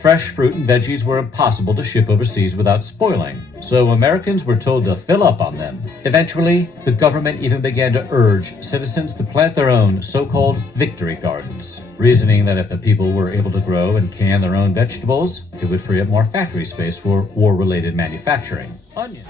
Fresh fruit and veggies were impossible to ship overseas without spoiling, so Americans were told to fill up on them. Eventually, the government even began to urge citizens to plant their own so-called victory gardens, reasoning that if the people were able to grow and can their own vegetables, it would free up more factory space for war-related manufacturing. Onions.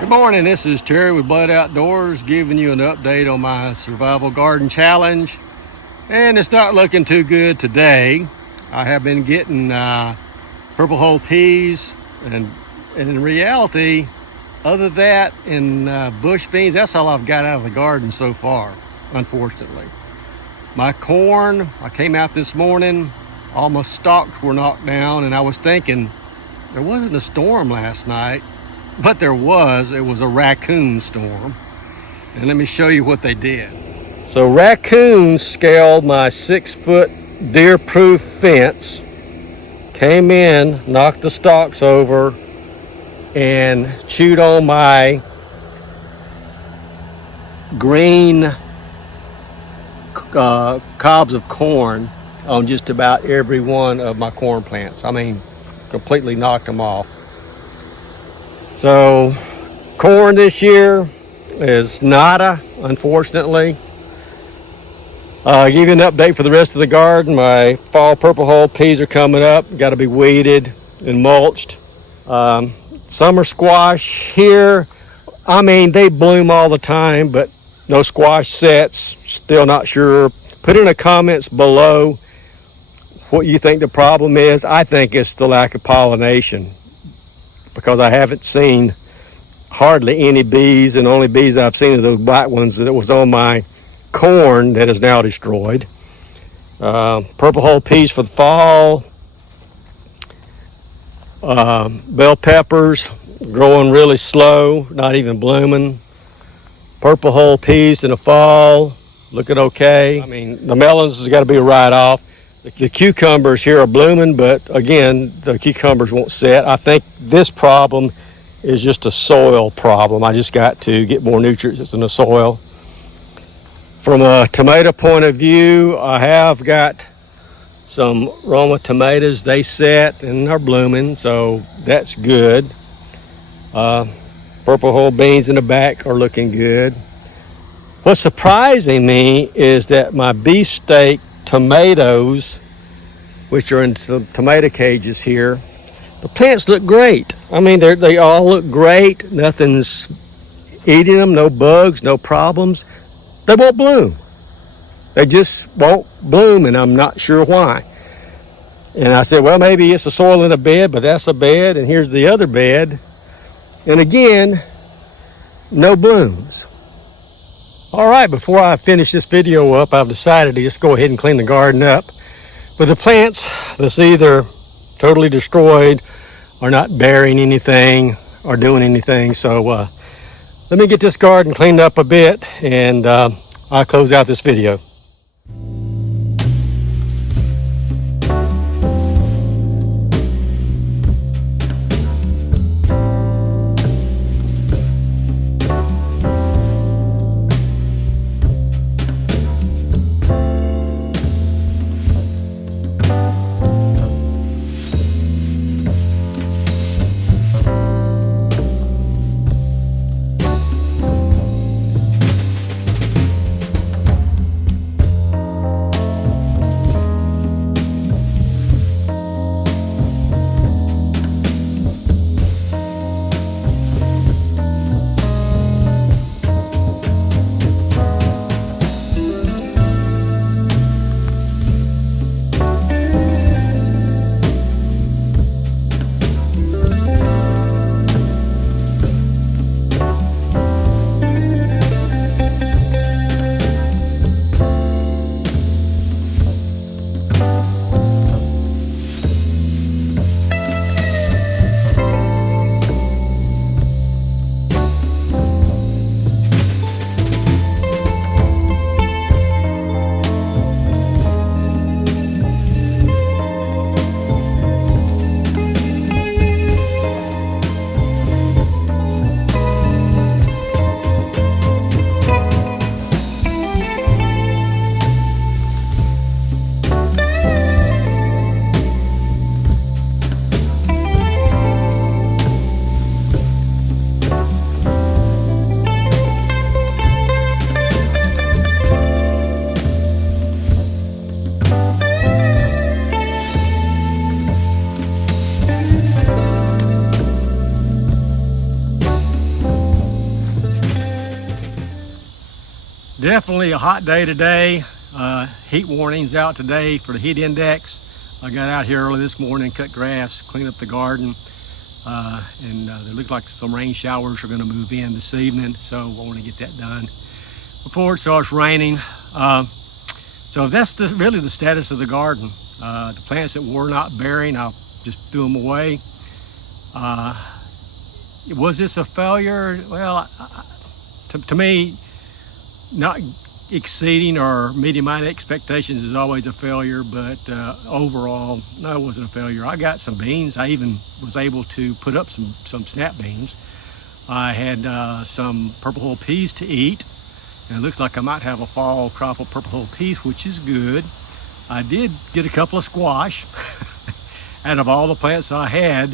Good morning, this is Terry with Bud Outdoors giving you an update on my survival garden challenge, and it's not looking too good today. I have been getting purple hull peas and in reality, other than that and bush beans, that's all I've got out of the garden so far, unfortunately. My corn, I came out this morning, all my stalks were knocked down, and I was thinking there wasn't a storm last night. But there was. It was a raccoon storm. And let me show you what they did. So raccoons scaled my 6-foot deer-proof fence, came in, knocked the stalks over, and chewed on my green cobs of corn on just about every one of my corn plants. I mean, completely knocked them off. So corn this year is nada, unfortunately. I'll give you an update for the rest of the garden. My fall purple hull peas are coming up, got to be weeded and mulched. Summer squash here, I mean, they bloom all the time, but no squash sets, still not sure. Put in the comments below what you think the problem is. I think it's the lack of pollination, because I haven't seen hardly any bees, and the only bees I've seen are those black ones that was on my corn that is now destroyed. Purple hull peas for the fall. Bell peppers growing really slow, not even blooming. Purple hull peas in the fall, looking okay. I mean, the melons has got to be a write-off. The cucumbers here are blooming, but again, the cucumbers won't set. I think this problem is just a soil problem. I just got to get more nutrients in the soil. From a tomato point of view, I have got some Roma tomatoes. They set and are blooming, so that's good. Purple hull beans in the back are looking good. What's surprising me is that my beefsteak tomatoes, which are in some tomato cages here, the plants look great. I mean, they all look great. Nothing's eating them, no bugs, no problems. They won't bloom. They just won't bloom, and I'm not sure why. And I said, well, maybe it's the soil in a bed, but that's a bed, and here's the other bed. And again, no blooms. All right, before I finish this video up, I've decided to just go ahead and clean the garden up. But the plants that's either totally destroyed or not bearing anything or doing anything. So let me get this garden cleaned up a bit, and I'll close out this video. Definitely a hot day today. Heat warnings out today for the heat index. I got out here early this morning, cut grass, clean up the garden, and it looks like some rain showers are going to move in this evening, so I want to get that done before it starts raining. So that's really the status of the garden. The plants that were not bearing, I'll just threw them away. Was this a failure? Well, to me, not exceeding or meeting my expectations is always a failure, but overall, no, it wasn't a failure. I got some beans. I even was able to put up some snap beans. I had some purple hull peas to eat, and it looks like I might have a fall crop of purple hull peas, which is good. I did get a couple of squash. Out of all the plants I had,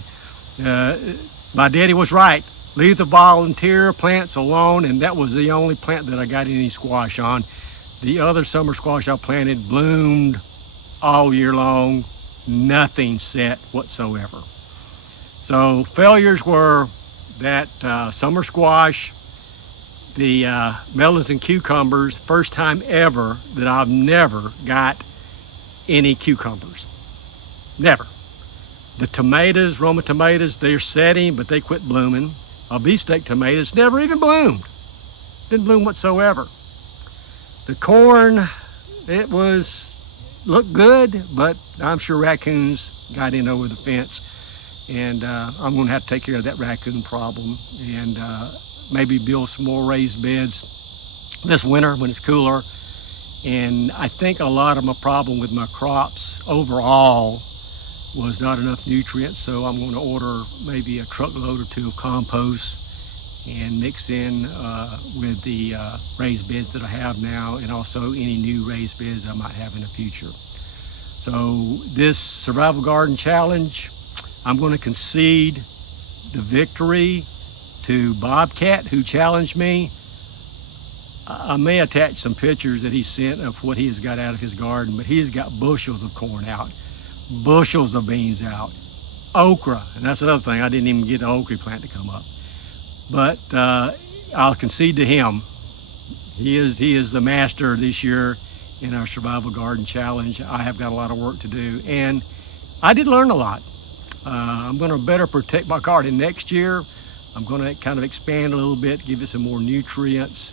my daddy was right. Leave the volunteer plants alone, and that was the only plant that I got any squash on. The other summer squash I planted bloomed all year long, nothing set whatsoever. So failures were that summer squash, the melons and cucumbers, first time ever that I've never got any cucumbers, never. The tomatoes, Roma tomatoes, they're setting, but they quit blooming. Beefsteak tomatoes never even bloomed. Didn't bloom whatsoever. The corn, it looked good, but I'm sure raccoons got in over the fence, and I'm going to have to take care of that raccoon problem, and maybe build some more raised beds this winter when it's cooler. And I think a lot of my problem with my crops overall was not enough nutrients, so I'm going to order maybe a truckload or two of compost and mix in with the raised beds that I have now, and also any new raised beds I might have in the future. So this survival garden challenge, I'm going to concede the victory to Bobcat, who challenged me. I may attach some pictures that he sent of what he has got out of his garden, but he's got bushels of corn out, bushels of beans out, okra, and that's another thing. I didn't even get the okra plant to come up. But I'll concede to him. He is the master this year in our survival garden challenge. I have got a lot of work to do, and I did learn a lot. I'm going to better protect my garden next year. I'm going to kind of expand a little bit, give it some more nutrients.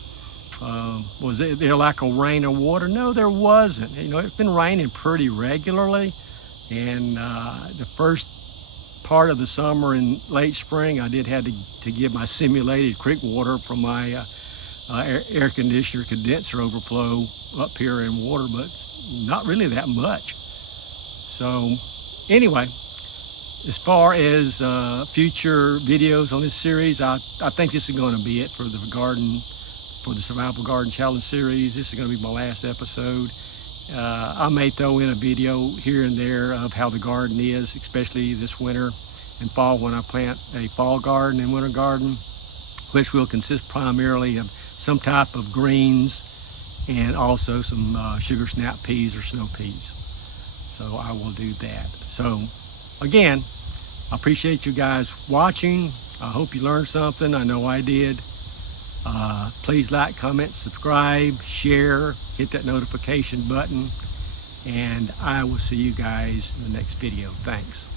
Was there lack of rain or water? No, there wasn't. You know, it's been raining pretty regularly, and the first part of the summer and late spring, I did have to give my simulated creek water from my air conditioner condenser overflow up here in water, but not really that much. So anyway, as far as future videos on this series, I think this is going to be it for the Survival Garden Challenge series. This is going to be my last episode. I may throw in a video here and there of how the garden is, especially this winter and fall when I plant a fall garden and winter garden, which will consist primarily of some type of greens and also some sugar snap peas or snow peas. So I will do that. So again, I appreciate you guys watching. I hope you learned something. I know I did. Please like, comment, subscribe, share, hit that notification button, and I will see you guys in the next video. Thanks.